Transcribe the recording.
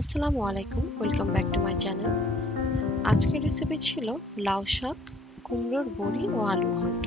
আসসালামু আলাইকুম, welcome back to my channel. আজকের রেসিপি ছিল লাউ শাক, কুমড়োর বড়ি ও আলু ঘন্ট।